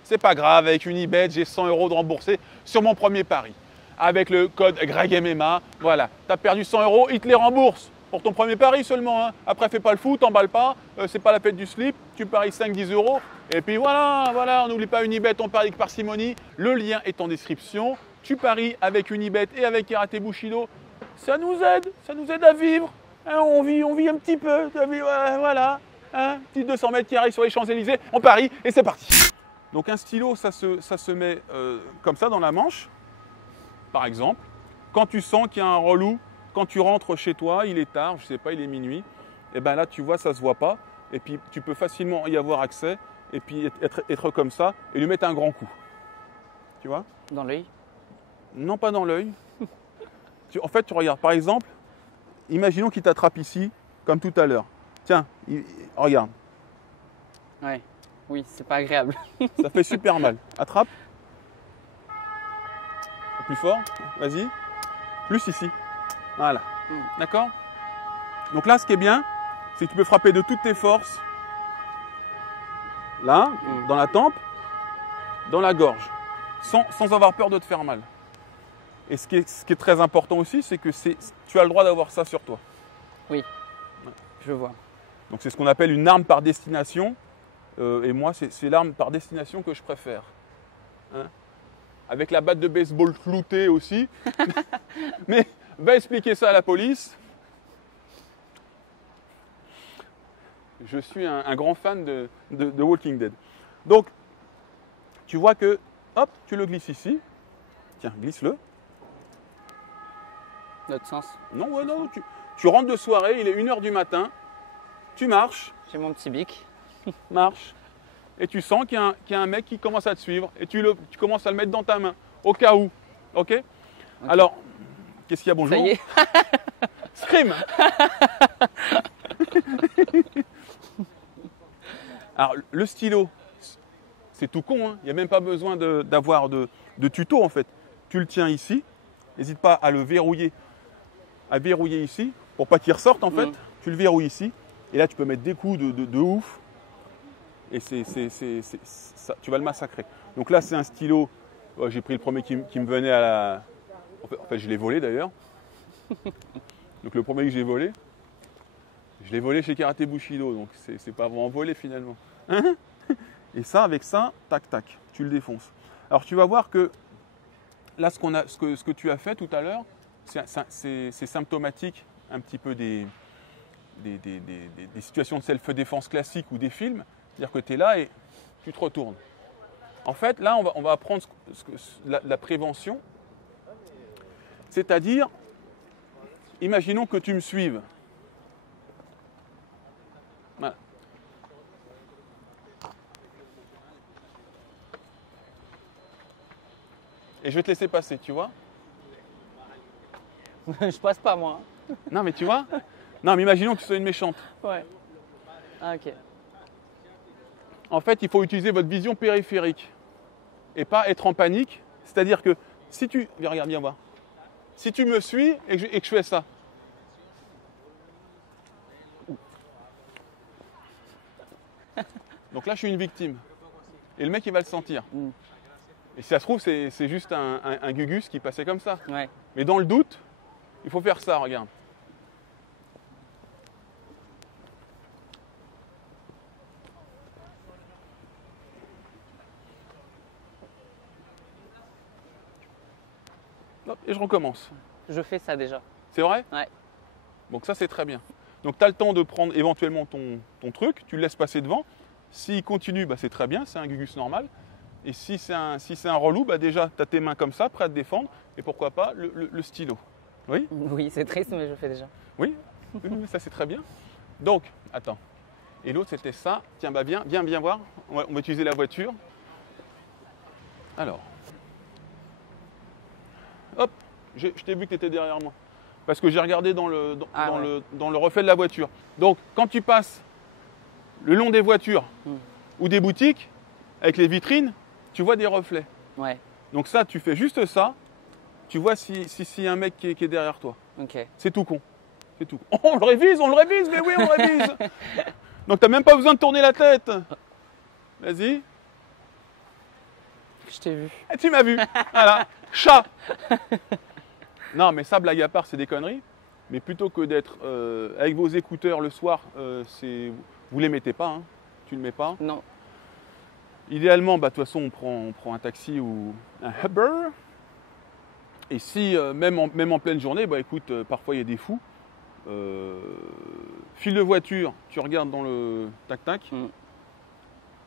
C'est pas grave, avec Unibet, j'ai 100 € de remboursé sur mon premier pari. Avec le code GregMMA, voilà, tu as perdu 100 €, il te les rembourse pour ton premier pari seulement. Hein. Après, fais pas le fou, t'emballes pas, c'est pas la fête du slip, tu paries 5-10 €. Et puis voilà, on n'oublie pas Unibet, on parie avec parcimonie. Le lien est en description. Tu paries avec Unibet et avec Karaté Bushido. Ça nous aide à vivre. Hein, on vit un petit peu, voilà. Hein, petit 200 mètres carrés sur les Champs-Élysées, on parie et c'est parti. Donc un stylo, ça se met comme ça dans la manche, par exemple. Quand tu sens qu'il y a un relou, quand tu rentres chez toi, il est tard, je sais pas, il est minuit, et bien là tu vois, ça se voit pas, et puis tu peux facilement y avoir accès, et puis être comme ça, et lui mettre un grand coup. Tu vois? Dans l'œil? Non, pas dans l'œil. En fait, tu regardes, par exemple, imaginons qu'il t'attrape ici, comme tout à l'heure. Tiens, regarde. Ouais. Oui, c'est pas agréable. Ça fait super mal. Attrape. Plus fort. Vas-y. Plus ici. Voilà. D'accord? Donc là, ce qui est bien, c'est que tu peux frapper de toutes tes forces. Là, dans la tempe, dans la gorge. Sans avoir peur de te faire mal. Et ce qui est très important aussi, c'est que tu as le droit d'avoir ça sur toi. Oui, je vois. Donc c'est ce qu'on appelle une arme par destination. Et moi, c'est l'arme par destination que je préfère. Hein? Avec la batte de baseball cloutée aussi. Mais va expliquer ça à la police. Je suis un grand fan de Walking Dead. Donc, tu vois que, hop, tu le glisses ici. Tiens, glisse-le. L'autre sens. Non, tu rentres de soirée, il est 1 h du matin. Tu marches. J'ai mon petit bic. Marche. Et tu sens qu'il y a un mec qui commence à te suivre. Et tu commences à le mettre dans ta main. Au cas où. OK? Alors, qu'est-ce qu'il y a? Bonjour. Ça y est. Scream. Alors, le stylo, c'est tout con. Hein. Il n'y a même pas besoin d'avoir de tuto, en fait. Tu le tiens ici. N'hésite pas à le verrouiller. À verrouiller ici. Pour pas qu'il ressorte, en fait. Tu le verrouilles ici. Et là, tu peux mettre des coups de ouf. Et ça, tu vas le massacrer. Donc là, c'est un stylo. J'ai pris le premier qui me venait à la... En fait, je l'ai volé d'ailleurs. Donc le premier que j'ai volé, je l'ai volé chez Karaté Bushido. Donc c'est pas vraiment volé finalement. Et ça, avec ça, tac, tac, tu le défonces. Alors tu vas voir que là, ce que tu as fait tout à l'heure, c'est symptomatique un petit peu des situations de self-défense classiques ou des films. C'est-à-dire que tu es là et tu te retournes. En fait, là, on va apprendre la prévention. C'est-à-dire, imaginons que tu me suives. Voilà. Et je vais te laisser passer, tu vois? Je passe pas, moi. Non, mais tu vois? Non, mais imaginons que tu sois une méchante. Ouais. Ah, ok. En fait, il faut utiliser votre vision périphérique et pas être en panique. C'est-à-dire que si tu... Regarde, viens voir. Si tu me suis et que je fais ça. Donc là, je suis une victime. Et le mec, il va le sentir. Et si ça se trouve, c'est juste un gugus qui passait comme ça. Ouais. Mais dans le doute, il faut faire ça, regarde. hop, et je recommence. Je fais ça déjà. C'est vrai? Ouais. Donc ça, c'est très bien. Donc tu as le temps de prendre éventuellement ton truc, tu le laisses passer devant. S'il continue, bah, c'est très bien, c'est un gugus normal. Et si c'est un relou, bah, déjà, tu as tes mains comme ça, prêt à te défendre. Et pourquoi pas le stylo. Oui? Oui, c'est triste, mais je fais déjà. Oui, oui, ça c'est très bien. Donc, attends. Et l'autre, c'était ça. Tiens, bah viens voir. On va utiliser la voiture. Alors. Hop, je t'ai vu que tu étais derrière moi. Parce que j'ai regardé dans le reflet de la voiture. Donc, quand tu passes le long des voitures ou des boutiques, avec les vitrines, tu vois des reflets. Ouais, Donc ça, tu fais juste ça. Tu vois s'il y a un mec qui est derrière toi. ok. C'est tout con. C'est tout. Oh, on le révise, mais oui, on le révise. Donc tu n'as même pas besoin de tourner la tête. Vas-y. Je t'ai vu. Et tu m'as vu. Voilà. Chat. Non, mais ça, blague à part, c'est des conneries. Mais plutôt que d'être avec vos écouteurs le soir, vous les mettez pas. Hein. Tu le mets pas. Non. Idéalement, bah, de toute façon, on prend un taxi ou un Uber. Et si, même en pleine journée, bah, écoute, parfois il y a des fous. Fil de voiture, tu regardes dans le tac-tac,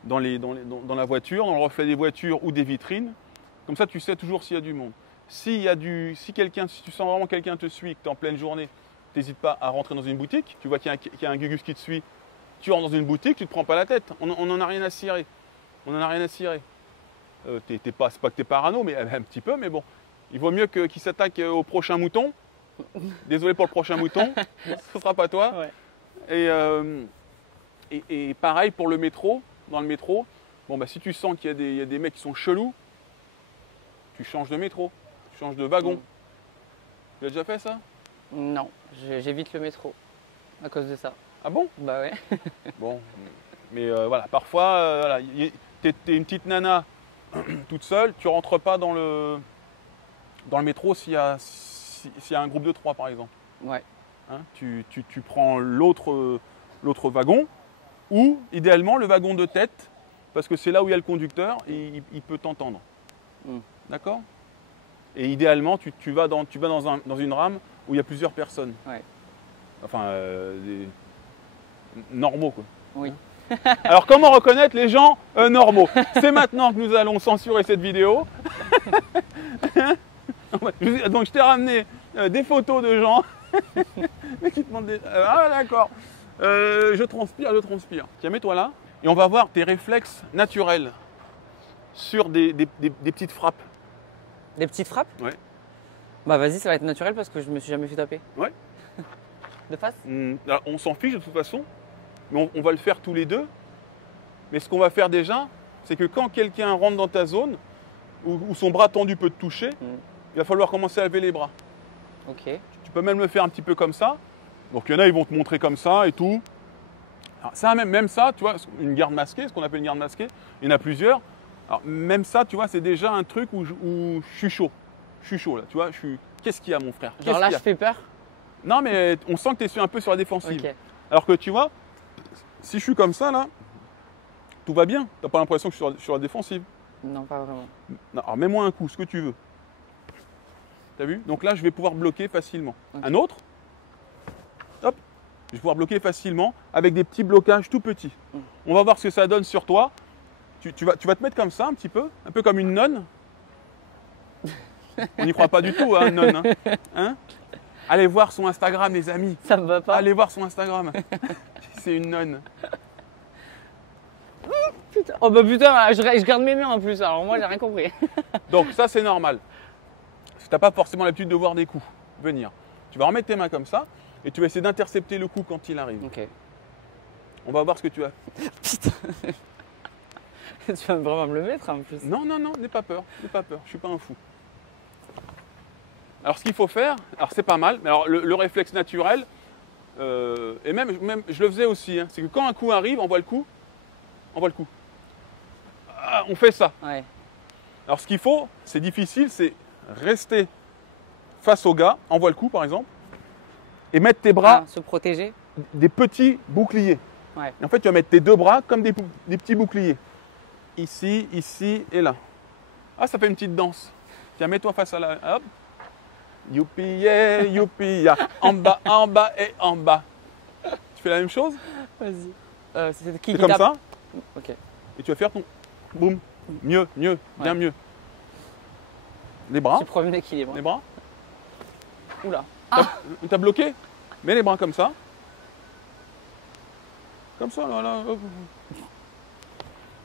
dans la voiture, dans le reflet des voitures ou des vitrines. Comme ça, tu sais toujours s'il y a du monde. Si tu sens vraiment quelqu'un te suit, que tu es en pleine journée, n'hésite pas à rentrer dans une boutique. Tu vois qu'il y a un gugus qui te suit. Tu rentres dans une boutique, tu ne te prends pas la tête. On n'en a rien à cirer. On n'en a rien à cirer. C'est pas que tu es parano, mais un petit peu, mais bon. Il vaut mieux qu'il s'attaque au prochain mouton. Désolé pour le prochain mouton, ce ne sera pas toi. Ouais. Et pareil pour le métro. Dans le métro, bon, bah, si tu sens qu'il y a des mecs qui sont chelous, tu changes de métro, tu changes de wagon. Tu as déjà fait ça? Non, j'évite le métro à cause de ça. Ah bon? Bah ouais. Bon, mais voilà, parfois, voilà, t'es une petite nana toute seule, tu rentres pas dans le métro s'il y a un groupe de 3 par exemple. Ouais. Hein, tu prends l'autre wagon ou idéalement le wagon de tête parce que c'est là où il y a le conducteur et il peut t'entendre. D'accord? Et idéalement, tu vas dans une rame où il y a plusieurs personnes. Ouais. Enfin, des normaux quoi. Oui. Alors comment reconnaître les gens normaux? C'est maintenant que nous allons censurer cette vidéo. Donc je t'ai ramené des photos de gens qui te demandent ah d'accord. Je transpire. Tiens, mets-toi là et on va voir tes réflexes naturels sur des petites frappes. Des petites frappes? Ouais. Bah vas-y, ça va être naturel parce que je me suis jamais fait taper. Ouais. De face? Alors, on s'en fiche de toute façon, mais on va le faire tous les deux. Mais ce qu'on va faire déjà, c'est que quand quelqu'un rentre dans ta zone, où son bras tendu peut te toucher, il va falloir commencer à lever les bras. Ok. Tu peux même le faire un petit peu comme ça. Donc il y en a, ils vont te montrer comme ça et tout. Alors, ça, même ça, tu vois, une garde masquée, ce qu'on appelle une garde masquée, il y en a plusieurs. Alors même ça, tu vois, c'est déjà un truc où je suis chaud. Je suis chaud là, tu vois. Qu'est-ce qu'il y a, mon frère? Genre là, je fais peur? Non, mais on sent que tu es un peu sur la défensive. Ok. Alors que tu vois, si je suis comme ça là, tout va bien. Tu n'as pas l'impression que je suis sur la défensive. Non, pas vraiment. Non, alors mets-moi un coup, ce que tu veux. T'as vu? Donc là, je vais pouvoir bloquer facilement. Okay. Un autre. Hop. Je vais pouvoir bloquer facilement avec des petits blocages tout petits. On va voir ce que ça donne sur toi. Tu vas te mettre comme ça un petit peu, un peu comme une nonne. On n'y croit pas du tout, hein, une nonne. Hein? Allez voir son Instagram, les amis. Ça me va pas. Allez voir son Instagram. C'est une nonne. Putain. Oh bah putain, je garde mes mains en plus, alors moi j'ai rien compris. Donc ça c'est normal. Si tu n'as pas forcément l'habitude de voir des coups venir, tu vas remettre tes mains comme ça et tu vas essayer d'intercepter le coup quand il arrive. Ok. On va voir ce que tu as. Putain. Tu vas vraiment me le mettre en plus. Non, n'aie pas peur, je suis pas un fou. Alors ce qu'il faut faire, alors c'est pas mal, mais alors le réflexe naturel, et même je le faisais aussi, hein, c'est que quand un coup arrive, on voit le coup. Ah, on fait ça. Ouais. Alors ce qu'il faut, c'est difficile, c'est rester face au gars, envoie le coup par exemple, et mettre tes bras, se protéger. des petits boucliers. Ouais. Et en fait, tu vas mettre tes deux bras comme des petits boucliers. Ici, ici et là. Ah, ça fait une petite danse. Tiens, mets-toi face à la... Hop. Youpi, yeah, youpi, ya. En bas et en bas. Tu fais la même chose? Vas-y. C'est qui C'est comme tape? ça. Ok. Et tu vas faire ton boum. Mieux, bien Ouais. mieux. Les bras. J'ai problème d'équilibre. Les bras. Oula. T'as bloqué? Mets les bras comme ça. Comme ça, voilà. Hop.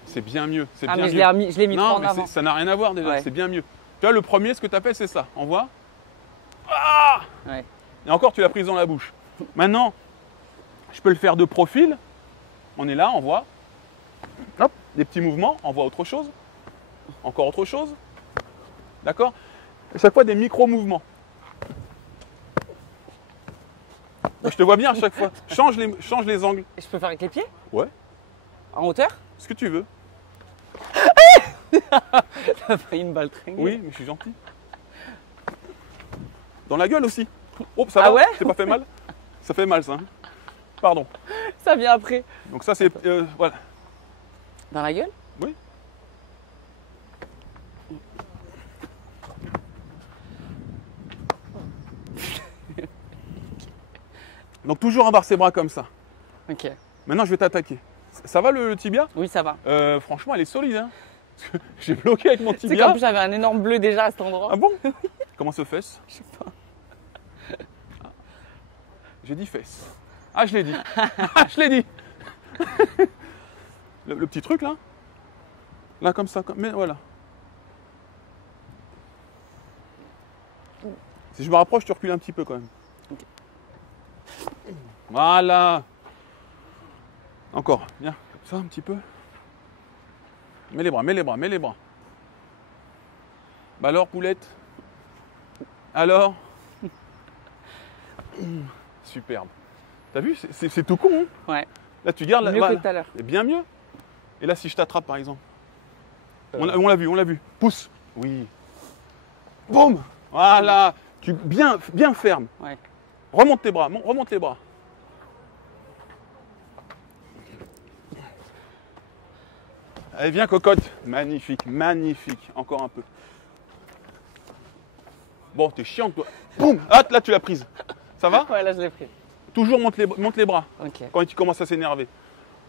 C'est bien mieux. C'est Ah, bien mais mieux. je l'ai mis trop Non, en mais avant. ça n'a rien à voir déjà. Ouais. C'est bien mieux. Tu vois, le premier, ce que tu as fait, c'est ça. On voit? Ah! Ouais. Et encore, tu l'as prise dans la bouche. Maintenant, je peux le faire de profil. On est là, on voit. Hop, des petits mouvements, on voit autre chose. Encore autre chose. D'accord? À chaque fois, des micro-mouvements. Je te vois bien à chaque fois. Change les angles. Et je peux faire avec les pieds? Ouais, En hauteur? ce que tu veux. T'as failli me baltringuer. Oui, mais je suis gentil. Dans la gueule aussi. Oh, ça Ah va? ouais? C'est pas fait mal? Ça fait mal, ça. Hein. Pardon. Ça vient après. Donc ça, c'est... voilà. Dans la gueule? Oui. Donc toujours embarque ses bras comme ça. Ok. Maintenant, je vais t'attaquer. Ça va le tibia? Oui, ça va. Franchement, elle est solide. Hein. Parce que j'ai bloqué avec mon Tu sais qu'en tibia. plus, j'avais un énorme bleu déjà à cet endroit. Ah bon? Comment se fesse? Je sais pas. Ah. J'ai dit fesse. Ah, je l'ai dit. Ah, je l'ai dit. Le petit truc là. Là, comme ça. Mais voilà. Si je me rapproche, tu recules un petit peu quand même. Ok. Voilà. Encore. Viens. Comme ça, un petit peu. Mets les bras, mets les bras, mets les bras. Bah alors, poulette? Alors? Superbe. T'as vu? C'est tout con. Hein? Ouais. Là, tu gardes. Mieux Voilà. que tout à l'heure. Et bien mieux. Et là, si je t'attrape, par exemple. On l'a vu, on l'a vu. Pousse. Oui. Boum. Voilà. Tu bien ferme. Ouais. Remonte tes bras. Remonte les bras. Allez, viens, cocotte. Magnifique, magnifique. Encore un peu. Bon, t'es chiant, toi. Boum. Ah, là, tu l'as prise. Ça va? Ouais, là, je l'ai pris. Toujours monte les bras Ok. quand il commence à s'énerver.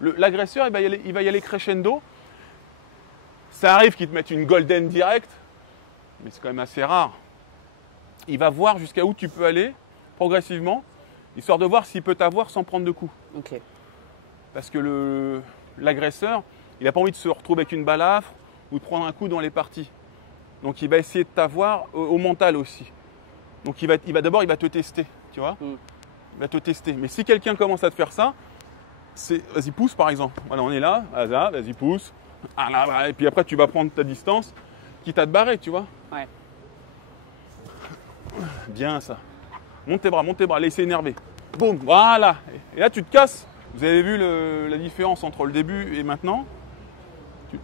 L'agresseur, il va y aller crescendo. Ça arrive qu'il te mette une golden direct, mais c'est quand même assez rare. Il va voir jusqu'à où tu peux aller, progressivement, histoire de voir s'il peut t'avoir sans prendre de coups. Ok. Parce que l'agresseur, il n'a pas envie de se retrouver avec une balafre ou de prendre un coup dans les parties. Donc il va essayer de t'avoir au mental aussi. Donc d'abord, il va te tester, tu vois. Mm. Il va te tester. Mais si quelqu'un commence à te faire ça, c'est vas-y, pousse par exemple. Voilà, on est là, vas-y, pousse. Ah là, voilà. Et puis après, tu vas prendre ta distance, quitte à te barrer, tu vois. Ouais. Bien ça. Monte tes bras, laisse énerver. Boum, voilà. Et là, tu te casses. Vous avez vu la différence entre le début et maintenant?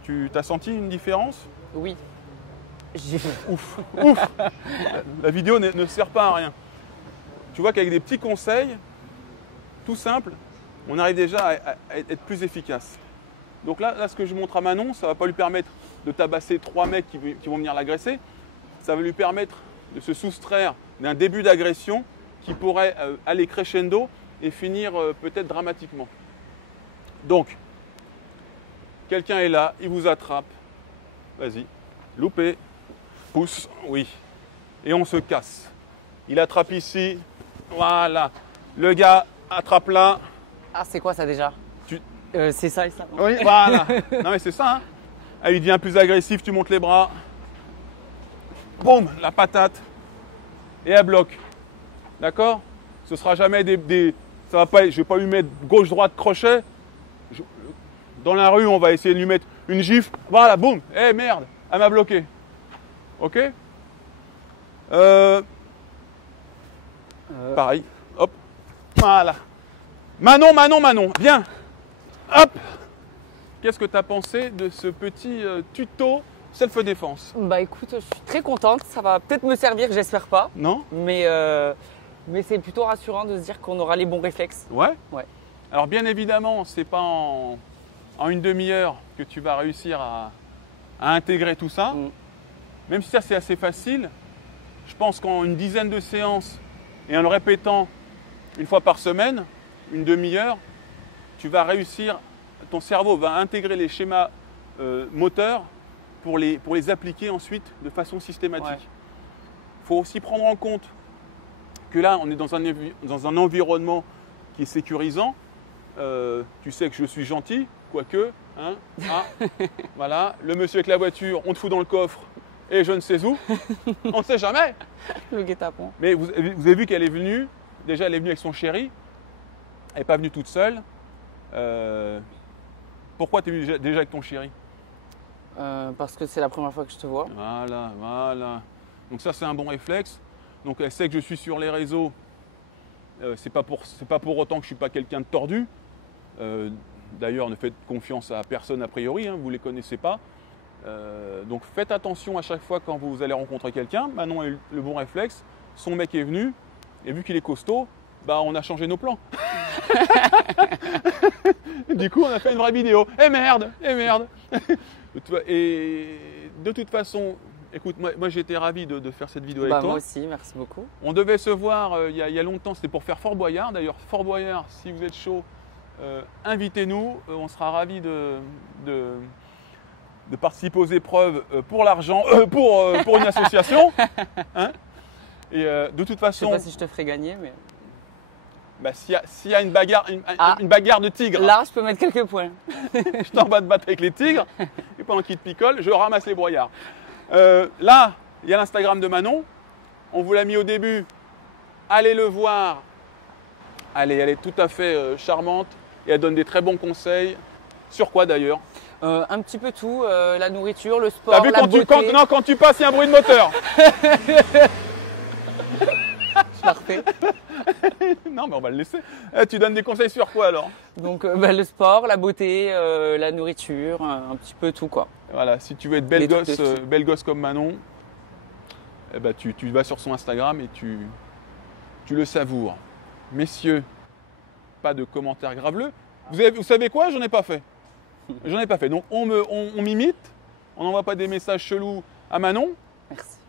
Tu as senti une différence? Oui. Ouf, ouf. La vidéo ne sert pas à rien. Tu vois qu'avec des petits conseils, tout simples, on arrive déjà à être plus efficace. Donc là, ce que je montre à Manon, ça ne va pas lui permettre de tabasser 3 mecs qui vont venir l'agresser. Ça va lui permettre de se soustraire d'un début d'agression qui pourrait aller crescendo et finir peut-être dramatiquement. Donc, quelqu'un est là, il vous attrape. Vas-y, loupé, pousse, oui. Et on se casse. Il attrape ici, voilà. Le gars attrape là. Ah, c'est quoi ça déjà? C'est ça et ça. Oui, voilà. Non mais c'est ça. Hein. Ah, il devient plus agressif, tu montes les bras. Boum, la patate. Et elle bloque. D'accord? Ce sera jamais ça va pas. Je vais pas lui mettre gauche, droite, crochet. Dans la rue, on va essayer de lui mettre une gifle. Voilà, boum. Eh merde, elle m'a bloqué. Ok? Pareil. Hop. Voilà. Manon, viens. Hop. Qu'est-ce que tu as pensé de ce petit tuto self-défense? Bah écoute, je suis très contente. Ça va peut-être me servir, j'espère pas. Non? Mais c'est plutôt rassurant de se dire qu'on aura les bons réflexes. Ouais? Ouais. Alors bien évidemment, c'est pas en une demi-heure que tu vas réussir à intégrer tout ça. Mm. Même si ça c'est assez facile, je pense qu'en une dizaine de séances et en le répétant une fois par semaine, une demi-heure, tu vas réussir, ton cerveau va intégrer les schémas moteurs pour les appliquer ensuite de façon systématique. Il faut aussi prendre en compte que là, on est dans un environnement qui est sécurisant. Tu sais que je suis gentil, quoique. Hein, voilà, le monsieur avec la voiture, on te fout dans le coffre et je ne sais où. On ne sait jamais. Le guet-apens. Mais vous avez vu qu'elle est venue. Déjà, elle est venue avec son chéri. Elle n'est pas venue toute seule. Pourquoi tu es venue déjà avec ton chéri? Parce que c'est la première fois que je te vois. Voilà, voilà. Donc ça, c'est un bon réflexe. Donc elle sait que je suis sur les réseaux. C'est pas pour autant que je ne suis pas quelqu'un de tordu. D'ailleurs, ne faites confiance à personne a priori, hein, vous ne les connaissez pas. Donc faites attention à chaque fois quand vous allez rencontrer quelqu'un. Manon a eu le bon réflexe. Son mec est venu. Et vu qu'il est costaud, bah, on a changé nos plans. Du coup, on a fait une vraie vidéo. Eh merde, eh merde. Et de toute façon, écoute, moi j'ai été ravi de faire cette vidéo avec toi. Moi aussi, merci beaucoup. On devait se voir il y a longtemps, c'était pour faire Fort Boyard. D'ailleurs, Fort Boyard, si vous êtes chaud, invitez-nous. On sera ravis de participer aux épreuves pour l'argent, pour une association. Hein, et de toute façon. Je ne sais pas si je te ferai gagner, mais. Bah, s'il y a une bagarre, une bagarre de tigres. Là, je peux mettre quelques points. Je t'en vas te battre avec les tigres. Et pendant qu'ils te picolent, je ramasse les broyards. Là, il y a l'Instagram de Manon. On vous l'a mis au début. Allez le voir. Elle est tout à fait charmante. Et elle donne des très bons conseils. Sur quoi d'ailleurs? Un petit peu tout. La nourriture, le sport, T'as vu la beauté. quand tu passes, il y a un bruit de moteur. Je la refais. Non, mais on va le laisser. Tu donnes des conseils sur quoi alors? Donc le sport, la beauté, la nourriture, un petit peu tout quoi. Voilà, si tu veux être belle gosse comme Manon, eh ben, tu vas sur son Instagram et tu le savoures. Messieurs, pas de commentaires graveleux. Vous savez quoi? J'en ai pas fait. J'en ai pas fait. Donc on m'imite, on n'envoie pas des messages chelous à Manon. Merci.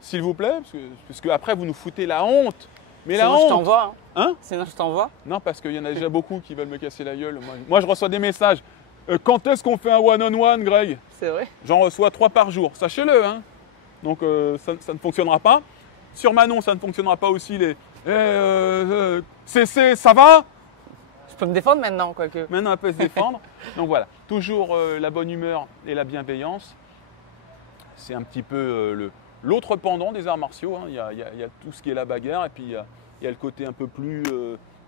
S'il vous plaît, parce que après vous nous foutez la honte. Mais la Sinon, honte. je t'envoie. Hein? Sinon, je t'envoie. Non, parce qu'il y en a déjà beaucoup qui veulent me casser la gueule. Moi je reçois des messages. Quand est-ce qu'on fait un one-on-one, Greg? C'est vrai. J'en reçois 3 par jour. Sachez-le. Hein. Donc ça ne fonctionnera pas. Sur Manon, ça ne fonctionnera pas aussi. CC, ça va? Je peux me défendre maintenant, quoique. Maintenant, elle peut se défendre. Donc voilà, toujours la bonne humeur et la bienveillance. C'est un petit peu l'autre pendant des arts martiaux. Hein. Il y a tout ce qui est la bagarre et puis il y a le côté un peu plus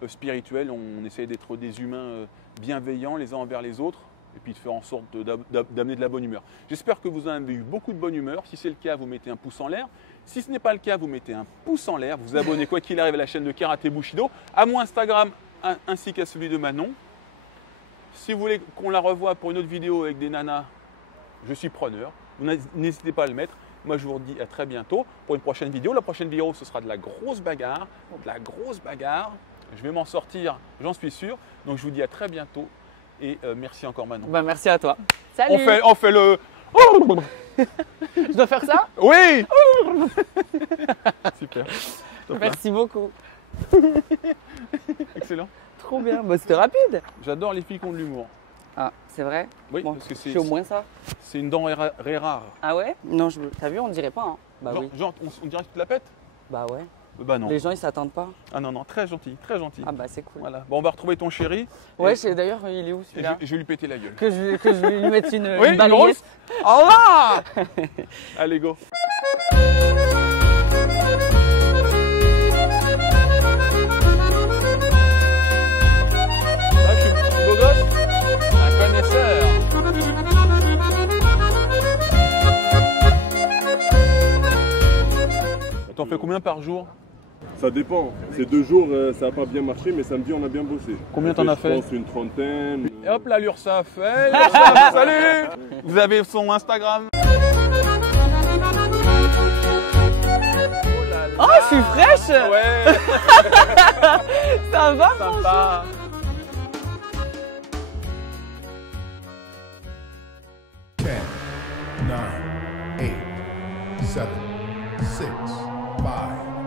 spirituel. On essaie d'être des humains bienveillants les uns envers les autres et puis de faire en sorte d'amener de la bonne humeur. J'espère que vous en avez eu beaucoup de bonne humeur. Si c'est le cas, vous mettez un pouce en l'air. Si ce n'est pas le cas, vous mettez un pouce en l'air. Vous abonnez quoi qu'il arrive à la chaîne de Karaté Bushido, à mon Instagram ainsi qu'à celui de Manon. Si vous voulez qu'on la revoie pour une autre vidéo avec des nanas, je suis preneur. N'hésitez pas à le mettre. Moi, je vous dis à très bientôt pour une prochaine vidéo. La prochaine vidéo, ce sera de la grosse bagarre. Je vais m'en sortir, j'en suis sûr. Donc, je vous dis à très bientôt. Et merci encore, Manon. Bah, merci à toi. Salut. On fait le... Je dois faire ça? Oui. Super. Merci beaucoup. Excellent. Trop bien. Bah, c'était rapide. J'adore les filles qui ont de l'humour. Ah, c'est vrai? Oui, bon, parce que c'est au moins ça. C'est une dent rare. Ah ouais? Non, t'as vu, on dirait pas. Hein. Bah oui. Genre, on dirait que tu te la pètes? Bah ouais. Bah non. Les gens, ils s'attendent pas. Ah non, très gentil, très gentil. Ah bah c'est cool. Voilà. Bon, on va retrouver ton chéri. Ouais, d'ailleurs, il est où celui-là? Je vais lui péter la gueule. Que je vais lui mettre une oui, balayette. Au revoir. Allez, go. Là, je suis beau gosse, un connaisseur. T'en fais combien par jour? Ça dépend. Ces 2 jours, ça n'a pas bien marché, mais samedi, on a bien bossé. Combien t'en as fait? Je pense une trentaine. Et hop là, l'URSSAF. Hey, l'URSSAF, salut. Vous avez son Instagram? Oh, je suis fraîche. Ouais. Ça va, Sympa. Ten, 9, 8, 7, 6, by.